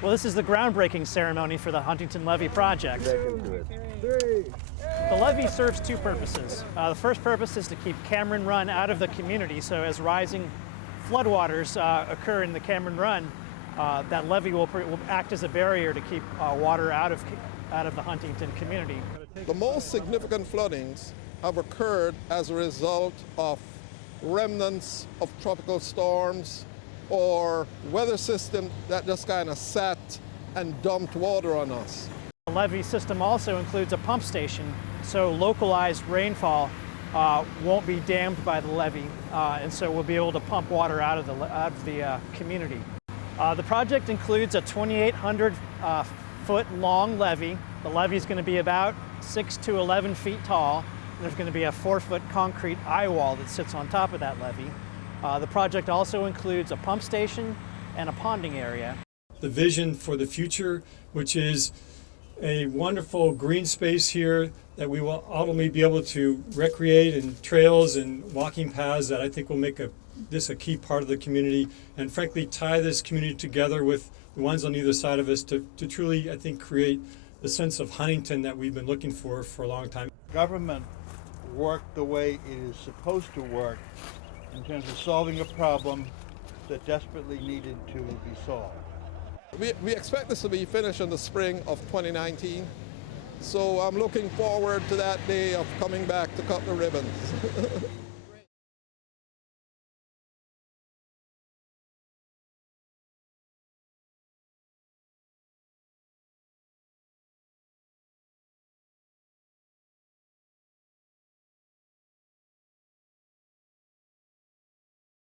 Well, this is the groundbreaking ceremony for the Huntington Levee project. The levee serves two purposes. The first purpose is to keep Cameron Run out of the community, so as rising floodwaters occur in the Cameron Run, that levee will act as a barrier to keep water out of the Huntington community. The most significant floodings have occurred as a result of remnants of tropical storms or weather system that just kind of sat and dumped water on us. The levee system also includes a pump station, so localized rainfall won't be dammed by the levee, and so we'll be able to pump water out of the community. The project includes a 2,800 foot long levee. The levee is going to be about 6 to 11 feet tall. There's going to be a 4-foot concrete eye wall that sits on top of that levee. The project also includes a pump station and a ponding area. The vision for the future, which is a wonderful green space here that we will ultimately be able to recreate, and trails and walking paths that I think will make this a key part of the community, and frankly tie this community together with the ones on either side of us to truly, I think, create the sense of Huntington that we've been looking for a long time. Government worked the way it is supposed to work in terms of solving a problem that desperately needed to be solved. We expect this to be finished in the spring of 2019, so I'm looking forward to that day of coming back to cut the ribbons.